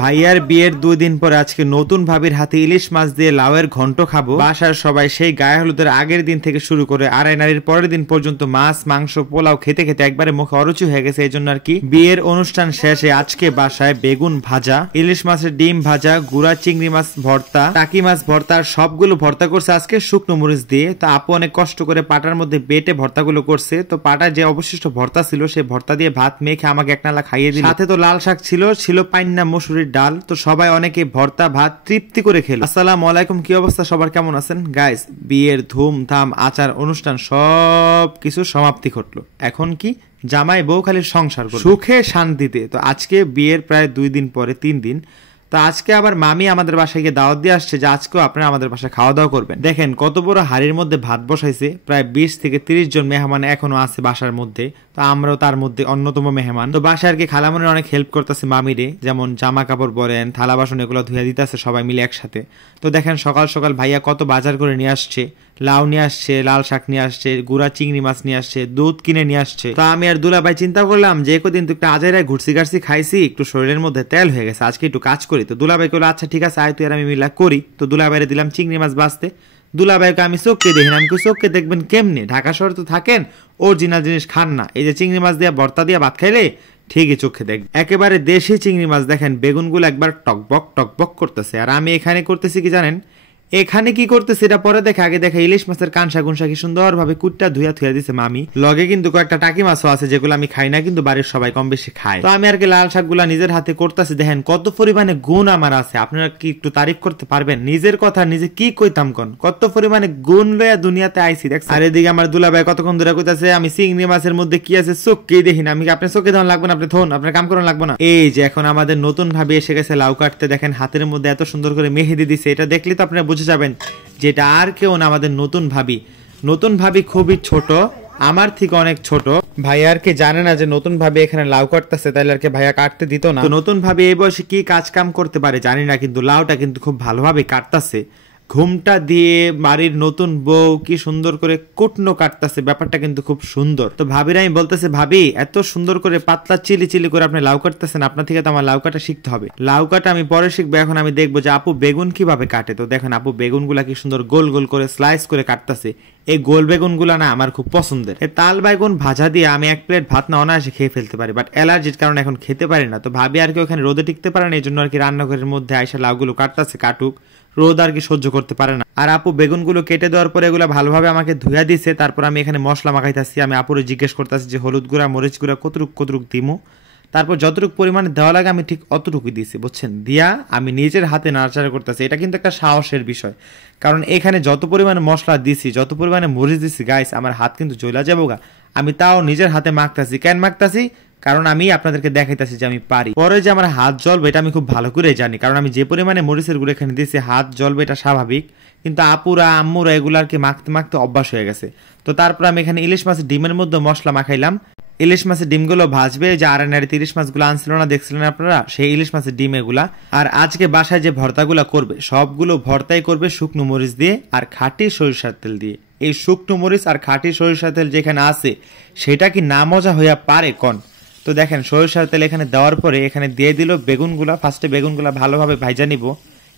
ভাইয়ার বিয়ের 2 দিন পরে আজকে নতুন ভাবির হাতে ইলিশ মাছ দিয়ে লাউয়ের ঘন্ট খাবো। বাসার সবাই সেই গায়ে হলুদের আগের দিন থেকে শুরু করে আড়াই নারীর পরের দিন পর্যন্ত মাছ মাংস পোলাও খেতে খেতে একবারে মুখে অরুচি হয়ে গেছে। এই জন্য আর কি বিয়ের অনুষ্ঠান শেষে আজকে বাসায় বেগুন ভাজা, ইলিশ মাছের ডিম ভাজা, গুড়া চিংড়ি মাছ ভর্তা, টাকি মাছ ভর্তা, সবগুলো ভর্তা করছে আজকে শুকনো মরিচ দিয়ে। তো আপু অনেক কষ্ট করে পাটার মধ্যে বেটে ভর্তাগুলো করছে। তো পাটার যে অবশিষ্ট ভর্তা ছিল সেই ভর্তা দিয়ে ভাত মেখে আমাকে এক নালা খাইয়ে দিল। সাথে তো লাল শাক ছিল পাইন্না মসুরির ডাল। তো সবাই অনেকে ভর্তা ভাত তৃপ্তি করে খেলো। আসসালামু আলাইকুম, কি অবস্থা সবার, কেমন আছেন গাইস? বিয়ের ধুমধাম আচার অনুষ্ঠান সব কিছু সমাপ্তি ঘটলো। এখন কি জামাই বউ খালি সংসার করবে সুখে শান্তিতে। তো আজকে বিয়ের প্রায় 2 দিন পরে 3 দিন। তো আজকে আবার মামি আমাদের বাসায় গিয়ে দাওয়াত দিয়ে আসছে যে আজকেও আপনারা আমাদের বাসায় খাওয়া দাওয়া করবেন। দেখেন কত বড় হাড়ির মধ্যে ভাত বসাইছে। প্রায় 20 থেকে 30 জন মেহমান এখনো আছে বাসার মধ্যে। তো আমরাও তার মধ্যে অন্যতম মেহমান। তো বাসায় আর কি খালামনির অনেক হেল্প করতেছে মামিরে, যেমন জামা কাপড় বলেন, থালা বাসন এগুলো ধুয়ে দিতেছে সবাই মিলে একসাথে। তো দেখেন সকাল সকাল ভাইয়া কত বাজার করে নিয়ে আসছে। লাউ নিয়ে আসছে, লাল শাক নিয়ে আসছে, গুড়া চিংড়ি মাছ নিয়ে আসছে, দুধ কিনে নিয়ে আসছে। তো আমি আর দুলা ভাই চিন্তা করলাম যে কদিন তো একটু আজাইরায় ঘুরছি গাড়ছি খাইছি, একটু শরীরের মধ্যে তেল হয়ে গেছে, আজকে একটু কাজ করি। তো দুলা ভাই বললো আচ্ছা ঠিক আছে আয় তুই আর আমি মিলা করি। তো দুলা ভাইরে দিলাম চিংড়ি মাছ বাঁচতে। দুলা ভাইকে আমি চোখকে দেখি না, আমি চোখকে দেখবেন কেমনে, ঢাকা শহরে তো থাকেন, অরিজিনাল জিনিস খান না। এই যে চিংড়ি মাছ দিয়ে ভর্তা দিয়ে ভাত খাইলে ঠিকই চোখে দেখ, একেবারে দেশি চিংড়ি মাছ। দেখেন বেগুনগুলো একবার টকবক টকবক করতেছে। আর আমি এখানে করতেছি কি জানেন, এখানে কি করতেছে এটা পরে দেখে, আগে দেখে ইলিশ মাছের কাঁসা গুনসা কি সুন্দর ভাবে কুটটা ধুয়া থুয়া দিছে মামি। লগে কিন্তু কয়েকটা টাকি মাছও আছে যেগুলো আমি খাই না, কিন্তু বাড়ির সবাই কম বেশি খায়। তো আমি আর কি লাল শাকগুলা নিজের হাতে করতেছি। দেখেন কত পরিমাণে গুণ আমার আছে, আপনারা কি একটু তারিফ করতে পারবেন? নিজের কথা নিজে কি কইতাম কোন, কত পরিমাণে গুণ লইয়া দুনিয়াতে আইছি দেখছেন। আর এদিকে আমার দুলা ভাই কতক্ষণ ধরে কইতাছে আমি চিংড়ি মাছের মধ্যে কি আছে চোখকেই দেখি না। আমি আপনি চোখে ধন লাগবে না, আপনি ধন, আপনার কাম করুন লাগবে না। এই যে এখন আমাদের নতুন ভাবে এসে গেছে লাউ কাটতে। দেখেন হাতের মধ্যে এত সুন্দর করে মেহেদি দিছে, এটা দেখলে তো আপনারা বুঝে যাবেন যেটা আর কেউ না, আমাদের নতুন ভাবি। নতুন ভাবি খুবই ছোট, আমার থেকে অনেক ছোট। ভাইয়া আর কি জানে না যে নতুন ভাবি এখানে লাউ কাটতেছে, তাইলে আর কি ভাইয়া কাটতে দিত না। তো নতুন ভাবি এই বয়সে কি কাজ কাম করতে পারে জানি না, কিন্তু লাউটা কিন্তু খুব ভালোভাবে কাটতেছে। ঘুমটা দিয়ে বাড়ির নতুন বউ কি সুন্দর করে কুটনো কাটতেছে, ব্যাপারটা কিন্তু খুব সুন্দর। তো ভাবির আমি বলতেছে ভাবি এত সুন্দর করে পাতলা চিলি চিলি করে আপনি লাউ কাটতেছেন, আপনার থেকে তো আমার লাউ কাটা শিখতে হবে। লাউ কাটা আমি পরে শিখবো, এখন আমি দেখবো যে আপু বেগুন কিভাবে কাটে। তো দেখেন আপু বেগুনগুলা কি সুন্দর গোল গোল করে স্লাইস করে কাটতেছে। এই গোল বেগুনগুলা না আমার খুব পছন্দের। এই তাল বেগুন ভাজা দিয়ে আমি 1 প্লেট ভাত না অনায়াসে খেয়ে ফেলতে পারি, বাট অ্যালার্জির কারণে এখন খেতে পারি না। তো ভাবি আর কি ওখানে রোদে টিকতে পারে না, এই জন্য আর কি রান্নাঘরের মধ্যে আইসা লাউগুলো কাটতেছে, কাটুক, রোদ আর কি সহ্য করতে পারে না। আর আপু বেগুনগুলো কেটে দেওয়ার পরে এগুলো ভালোভাবে আমাকে ধুয়া দিছে। তারপর আমি এখানে মশলা মাখাইতেছি। আমি আপুরে জিজ্ঞেস করতেছি যে হলুদ গুঁড়া মরিচ গুঁড়া কতটুক দিমু। তারপর যতটুকু পরিমাণে দেওয়া লাগে আমি ঠিক অতটুকুই দিয়েছি, বুঝছেন। দিয়া আমি নিজের হাতে নাড়াচাড়া করতেছি। এটা কিন্তু একটা সাহসের বিষয়, কারণ এখানে যত পরিমাণে মশলা দিছি, যত পরিমাণে মরিচ দিছি গাইস, আমার হাত কিন্তু জ্বলা যাবো গা। আমি তাও নিজের হাতে মাখতাছি। কেন মাখতাছি? কারণ আমি আপনাদেরকে দেখাইতেছি যে আমি পারি। পরে যে আমার হাত জ্বলবে এটা আমি খুব ভালো করে জানি, কারণ আমি যে পরিমাণে মরিচের গুঁড়ো এখানে দিয়েছি হাত জ্বলবে এটা স্বাভাবিক। কিন্তু আপুরা আম্মুরা এগুলো আর কি মাখতে মাখতে অভ্যাস হয়ে গেছে। তো তারপর আমি এখানে ইলিশ মাছের ডিমের মধ্যে মশলা মাখাইলাম। ইলিশ মাছের ডিমগুলো ভাজবে, যে আড়াই নাড়িতে ইলিশ মাছগুলো আনছিল না দেখছিলেন আপনারা, সেই ইলিশ মাছের ডিম এগুলা। আর আজকে বাসায় যে ভর্তাগুলো করবে সবগুলো ভর্তাই করবে শুকনো মরিচ দিয়ে আর খাঁটি সরিষার তেল দিয়ে। এই শুকনো মরিচ আর খাঁটি সরিষার তেল যেখানে আছে সেটা কি না মজা হইয়া পারে কোন? তো দেখেন সরিষার তেল এখানে দেওয়ার পরে এখানে দিয়ে দিল বেগুনগুলা। ফার্স্টে বেগুনগুলা ভালোভাবে ভাজা নিব,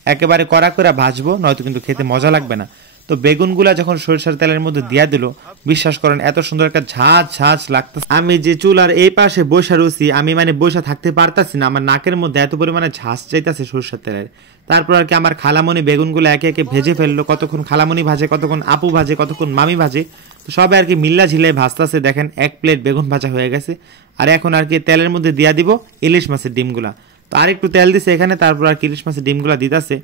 একেবারে কড়া করে ভাজবো, নয়তো কিন্তু খেতে মজা লাগবে না। তো বেগুনগুলা যখন সরিষার তেলের মধ্যে দিয়া দিল, বিশ্বাস করেন এত সুন্দর একটা ঝাঁঝ ঝাঁঝ লাগতেছে। আমি যে চুলার এই পাশে বসা রয়েছি, আমি মানে বসা থাকতে পারতাছি না, আমার নাকের মধ্যে এত পরিমাণে ঝাঁঝ চাইতেছে সরিষার তেলের। তারপর আর কি আমার খালামণি বেগুনগুলো একে একে ভেজে ফেললো। কতক্ষণ খালামণি ভাজে, কতক্ষণ আপু ভাজে, কতক্ষণ মামি ভাজে। তো সবে আর কি মিল্লা ঝিলে ভাজতেছে। দেখেন 1 প্লেট বেগুন ভাজা হয়ে গেছে। আর এখন আর কি তেলের মধ্যে দিয়া দিব ইলিশ মাছের ডিমগুলা। তো আর একটু তেল দিছে এখানে, তারপর আর কি ইলিশ মাছের ডিমগুলা দিতেছে।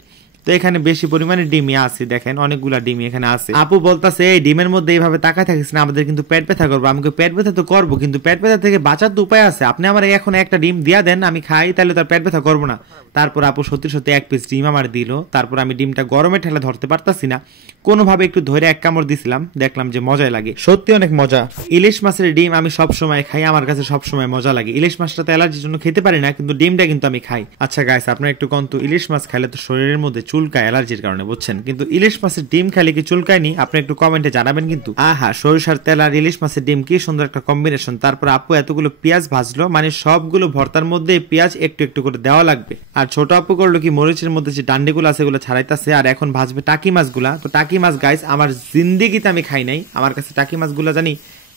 তো এখানে বেশি পরিমাণে ডিমই আছে, দেখেন অনেকগুলা ডিমই এখানে আছে। আপু বলতেছে এই ডিমের মধ্যে এইভাবে তাকায় থাকিস না, আমাদের কিন্তু পেট ব্যথা করবো। আমাকে পেট ব্যথা তো করবো, কিন্তু পেট ব্যথা থেকে বাঁচার তো উপায় আছে। আপনি আমার এখন একটা ডিম দিয়া দেন, আমি খাই, তাহলে তার পেট ব্যথা করবো না। তারপর আপু সত্যি সত্যি 1 পিস ডিম আমার দিল। তারপর আমি ডিমটা গরমে ঠেলে ধরতে পারতাছি না, কোনোভাবে একটু ধরে 1 কামড় দিছিলাম, দেখলাম যে মজাই লাগে, সত্যি অনেক মজা। ইলিশ মাছের ডিম আমি সব সময় খাই, আমার কাছে সব সময় মজা লাগে। ইলিশ মাছটা তো অ্যালার্জির জন্য খেতে পারি না, কিন্তু ডিমটা কিন্তু আমি খাই। আচ্ছা গাইস আপনারা একটু কন্ত, ইলিশ মাছ খাইলে তো শরীরের মধ্যে চুলকায় অ্যালার্জির কারণে, বুঝছেন। কিন্তু ইলিশ মাছের ডিম খাইলে কি চুলকায়নি? আপনি একটু কমেন্টে জানাবেন কিন্তু। আহা, সরিষার তেল আর ইলিশ মাছের ডিম কি সুন্দর একটা কম্বিনেশন। তারপর আপু এতগুলো পেঁয়াজ ভাজলো, মানে সবগুলো ভর্তার মধ্যে পেঁয়াজ একটু একটু করে দেওয়া লাগবে। আর ছোট আপু করলো কি মরিচের মধ্যে যে ডান্ডিগুলো আছে এগুলো ছাড়াইতেছে, আর এখন ভাজবে টাকি মাছগুলা। তো টাকি মাছ গাইস আমার জিন্দিগিতে আমি খাই নাই, আমার কাছে টাকি মাছগুলা জানি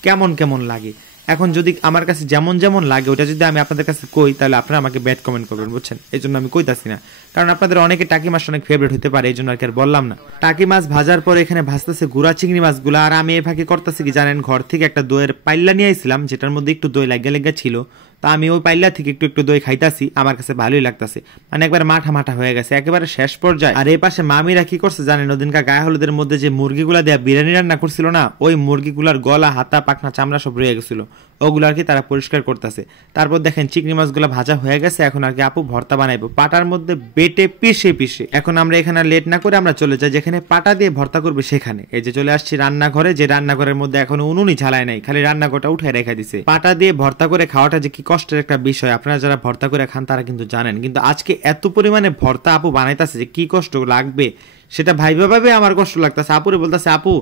কেমন কেমন লাগে। এখন যদি আমার কাছে যেমন যেমন লাগে ওটা যদি আমি আপনাদের কাছে কই, তাহলে আপনারা আমাকে ব্যাড কমেন্ট করবেন, বুঝছেন। এই জন্য আমি কইতাছি না, কারণ আপনাদের অনেকে টাকি মাছ অনেক ফেভারিট হতে পারে, এই জন্য আর কি আর বললাম না। টাকি মাছ ভাজার পরে এখানে ভাজতেছে গুড়া চিংড়ি মাছগুলো। আর আমি এই ফাঁকে করতেছি কি জানেন, ঘর থেকে একটা দইয়ের পাল্লা নিয়ে আইছিলাম, যেটার মধ্যে একটু দই লাগা লেগা ছিল। তা আমি ওই পাল্লা থেকে একটু একটু দই খাইতাছি, আমার কাছে ভালোই লাগতেছে, মানে একবার মাঠা মাঠা হয়ে গেছে, একেবারে শেষ পর্যায়ে। আর এই পাশে মামিরা কি করছে জানেন, ওদিনকার গায়ে হলুদের মধ্যে যে মুরগিগুলা দেয়া বিরিয়ানি রান্না করছিল না, ওই মুরগিগুলার গলা হাতা পাখনা চামড়া সব রয়ে গেছিল, ওগুলো আর কি তারা পরিষ্কার করতেছে। তারপর দেখেন চিংড়ি মাছগুলো ভাজা হয়ে গেছে, এখন আর কি আপু ভর্তা বানাইবো পাটার মধ্যে বেটে পিষে পিষে। এখন আমরা এখানে লেট না করে আমরা চলে যাই যেখানে পাটা দিয়ে ভর্তা করবে সেখানে। এই যে চলে আসছি রান্নাঘরে, যে রান্নাঘরের মধ্যে এখনো উনুনই ঝালায় নাই, খালি রান্নাঘরটা উঠে রেখে দিছে। পাটা দিয়ে ভর্তা করে খাওয়াটা যে কি কষ্টের একটা বিষয়, আপনারা যারা ভর্তা করে খান তারা কিন্তু জানেন। কিন্তু আজকে এত পরিমাণে ভর্তা আপু বানাইতেছে যে কি কষ্ট লাগবে সেটা ভাইবে আমার কষ্ট লাগতেছে। আপুরে বলতেছে আপু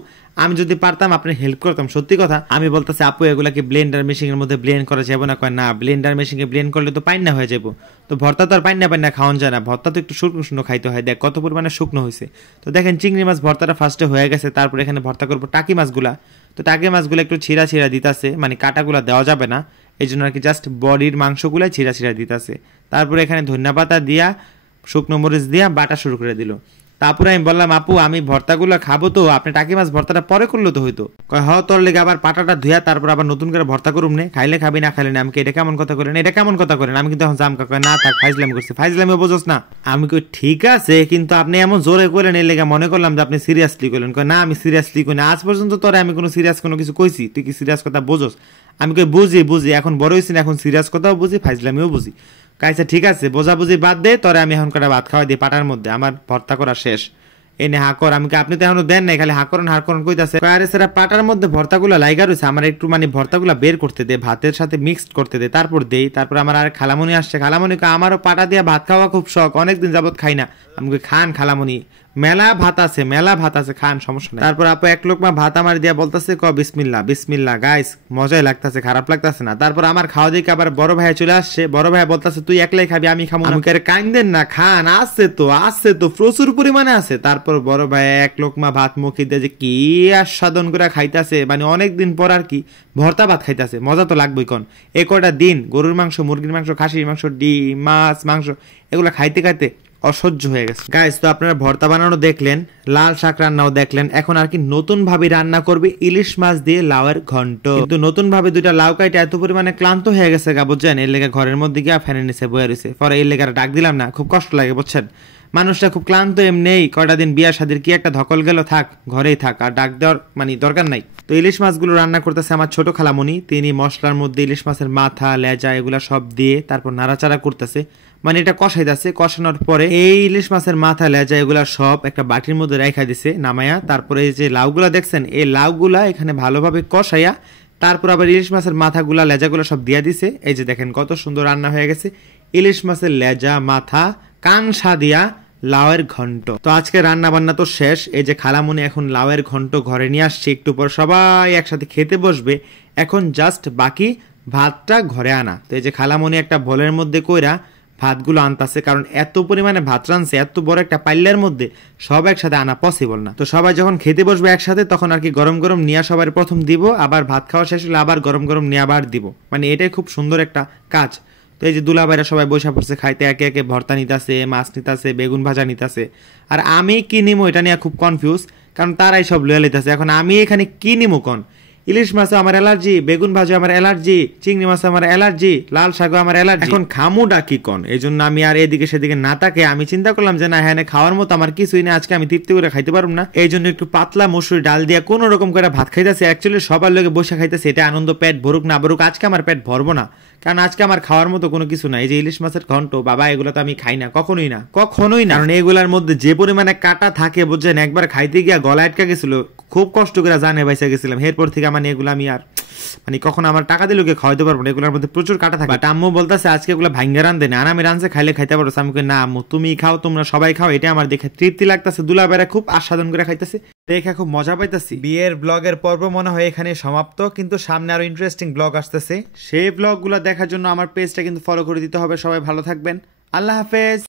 আমি যদি পারতাম আপনি হেল্প করতাম, সত্যি কথা। আমি বলতেছি আপু এগুলাকে ব্লেন্ডার মেশিনের মধ্যে ব্লেন্ড করা যাবে না? কয় না, ব্লেন্ডার মেশিনে ব্লেন্ড করলে তো পাইন্না হয়ে যাবো। তো ভর্তা তো আর পাইন্না খাওয়ান যায় না, ভর্তা তো একটু শুকনো শুকনো খাইতে হয়। দেখ কত পরিমাণে শুকনো হয়েছে। তো দেখেন চিংড়ি মাছ ভর্তাটা ফার্স্টে হয়ে গেছে, তারপর এখানে ভর্তা করবো টাকি মাছগুলা। তো টাকি মাছগুলো একটু ছিঁড়া ছিঁড়া দিতেছে, মানে কাটাগুলা দেওয়া যাবে না, এই জন্য আর কি জাস্ট বডির মাংসগুলা ছিঁড়া ছিঁড়া দিতেছে। তারপরে এখানে ধনিয়া পাতা দিয়া শুকনো মরিচ দিয়া বাটা শুরু করে দিল। তারপরে আমি বললাম আপু আমি ভর্তাগুলো খাবো, তো আপনি টাকি মাছ ভর্তাটা পরে করলো তো হইতো। কয় হ তোর লেগে আবার পাটাটা ধুয়া তারপর আবার নতুন করে ভর্তা করুম নে, খাইলে খাবি না খাইলে না। আমি এটা কেমন কথা করেন, এটা কেমন কথা করেন? আমি কিন্তু এখন জামকা কয় না থাক, ফাইজলামি করছি। ফাইজলামিও বোঝোস না? আমি কই ঠিক আছে, কিন্তু আপনি এমন জোরে করেন এর লেগে মনে করলাম যে আপনি সিরিয়াসলি করলেন। কয় না আমি সিরিয়াসলি কই না, আজ পর্যন্ত তোরে আমি কোনো সিরিয়াস কোনো কিছু কইছি? তুই কি সিরিয়াস কথা বোঝোস? আমি কই বুঝি, এখন বড় হয়েছি না, এখন সিরিয়াস কথাও বুঝি, ফাইজলামিও বুঝি। কাইছে ঠিক আছে, বোঝাবুঝি বাদ দে, তোরে আমি এখন কটা ভাত খাওয়াই দিই পাটার মধ্যে, আমার ভর্তা করা শেষ। এনে হাকর আমি আপনি তো এখনো দেন নাই, খালি হাকরন কইতাছে। আরে সেটা পাটার মধ্যে ভর্তাগুলো লাইগা রয়েছে, আমার একটু মানে ভর্তাগুলো বের করতে দে, ভাতের সাথে মিক্সড করতে দে, তারপর দেই। তারপর আমার আর খালামণি আসছে, খালামণি আমারও পাটা দিয়ে ভাত খাওয়া খুব শখ, অনেকদিন যাবত খাই না। আমি খান খালামণি, মেলা ভাত আছে খান, সমস্যা নাই। তারপর আপু এক লোকমা ভাত আমার দিয়া বলতেছে ক বিসমিল্লাহ বিসমিল্লাহ। গাইস মজাই লাগতেছে, খারাপ লাগতেছে না। তারপর আমার খাওয়া দিকে আবার বড় ভাই চলে আসছে, বড় ভাই বলতেছে তুই একলাই খাবি আমি খাবো না। কাইন্দেন না, খান, আছে তো প্রচুর পরিমাণে আছে। তারপর বড় ভাই এক লোকমা ভাত মুখে দিয়ে যে কি আস্বাদন করে খাইতেছে, মানে অনেকদিন পর আর কি ভর্তা ভাত খাইতেছে, মজা তো লাগবেই। কোন এ কয়টা দিন গরুর মাংস, মুরগির মাংস, খাসির মাংস, ডিম, মাছ, মাংস এগুলো খাইতে খাইতে অসহ্য হয়ে গেছে। গাইস তো আপনারা ভর্তা বানানো দেখলেন, লাল শাক রান্নাও দেখলেন, এখন আর কি নতুন ভাবে রান্না করবে ইলিশ মাছ দিয়ে লাউয়ের ঘন্ট। কিন্তু নতুন ভাবে দুইটা লাউ কাইটা এত পরিমাণে ক্লান্ত হয়ে গেছে গা, বুঝছেন। এর লেগে ঘরের মধ্যে গিয়ে ফ্যানের নিচে বয়ে রয়েছে। পরে এর লেগে ডাক দিলাম না, খুব কষ্ট লাগে, বুঝছেন। মানুষটা খুব ক্লান্ত এমনি, কয়টা দিন বিয়া শাদির কি একটা ধকল গেল, থাক ঘরেই থাক, আর ডাক দেওয়ার মানে দরকার নাই। তো ইলিশ মাছগুলো রান্না করতেছে আমার ছোট খালামণি, তিনি মশলার মধ্যে ইলিশ মাছের মাথা লেজা এগুলা সব দিয়ে তারপর নাড়াচাড়া করতেছে, মানে এটা কষাইতেছে। কষানোর পরে এই ইলিশ মাছের মাথা লেজা এগুলা সব একটা বাটির মধ্যে রেখা দিছে নামায়া। তারপরে এই যে লাউগুলা দেখছেন, এই লাউগুলা এখানে ভালোভাবে কষাইয়া তারপর আবার ইলিশ মাছের মাথাগুলা লেজাগুলা সব দিয়া দিছে। এই যে দেখেন কত সুন্দর রান্না হয়ে গেছে, ইলিশ মাছের লেজা মাথা কাংসা দিয়া লাউয়ের ঘন্ট। তো আজকে রান্না বান্না তো শেষ। এই যে খালামণি এখন লাউয়ের ঘন্ট ঘরে নিয়ে আসছে, একটু পর সবাই একসাথে খেতে বসবে। এখন জাস্ট বাকি ভাতটা ঘরে আনা। তো এই যে খালামণি একটা বলের মধ্যে কইরা ভাতগুলো আনতাছে, কারণ এত পরিমাণে ভাত রানছে এত বড় একটা পাল্লার মধ্যে সব একসাথে আনা পসিবল না। তো সবাই যখন খেতে বসবে একসাথে তখন আর কি গরম গরম নিয়ে সবার প্রথম দিব, আবার ভাত খাওয়া শেষ হলে আবার গরম গরম নিয়ে আবার দিব, মানে এটাই খুব সুন্দর একটা কাজ। তো এই যে দুলাভাইরা সবাই বসে পড়ছে খাইতে, একে একে ভর্তা নিতাছে, মাছ নিতাছে, বেগুন ভাজা নিতাছে। আর আমি কি নিমো এটা নিয়ে খুব কনফিউজ, কারণ তারাই সব লয়ে লিতেছে। এখন আমি এখানে কি নিমো কোন? ইলিশ মাছে আমার অ্যালার্জি, বেগুন ভাজা আমার অ্যালার্জি, চিংড়ি মাছে আমার অ্যালার্জি, লাল শাকও আমার অ্যালার্জি, এখন খামু ডাকি কোন? এই জন্য আমি আর এদিকে সেদিকে না তাকে আমি চিন্তা করলাম যে না হ্যাঁ খাওয়ার মতো আমার কিছুই না, আজকে আমি তৃপ্তি করে খাইতে পারবো না। এই জন্য একটু পাতলা মসুর ডাল দিয়ে কোন রকম করে ভাত খাইতেছে। অ্যাকচুয়ালি সবার লোকে বসে খাইতেছে, এটা আনন্দ, পেট ভরুক না ভরুক আজকে আমার পেট ভরবো না, কারণ আজকে আমার খাওয়ার মতো কোনো কিছু না। এই যে ইলিশ মাছের ঘন্ট বাবা, এগুলো তো আমি খাই না, কখনোই না, কারণ এগুলার মধ্যে যে পরিমাণে কাটা থাকে বুঝছেন, একবার খাইতে গিয়া গলা আটকা গেছিল, খুব কষ্ট করে জানে বাইসা গেছিলাম। এরপর থেকে মানে এগুলো আমি আর মানে কখন আমার টাকা দিলে খাওয়াইতে পারবো না, এগুলোর মধ্যে প্রচুর কাটা থাকে। বাট আম্মু বলতেছে আজকে এগুলো ভাঙ্গা রান্ধে না, আর আমি রাঁধছে খাইলে খাইতে পারো। আমি না আম্মু তুমি খাও, তোমরা সবাই খাও, এটা আমার দেখে তৃপ্তি লাগতেছে। দুলাবেরা খুব আস্বাদন করে খাইতেছে, দেখে খুব মজা পাইতেছি। বিয়ের ব্লগের পর্ব মনে হয় এখানে সমাপ্ত, কিন্তু সামনে আরো ইন্টারেস্টিং ব্লগ আসতেছে। সেই ব্লগগুলো দেখার জন্য আমার পেজটা কিন্তু ফলো করে দিতে হবে। সবাই ভালো থাকবেন, আল্লাহ হাফেজ।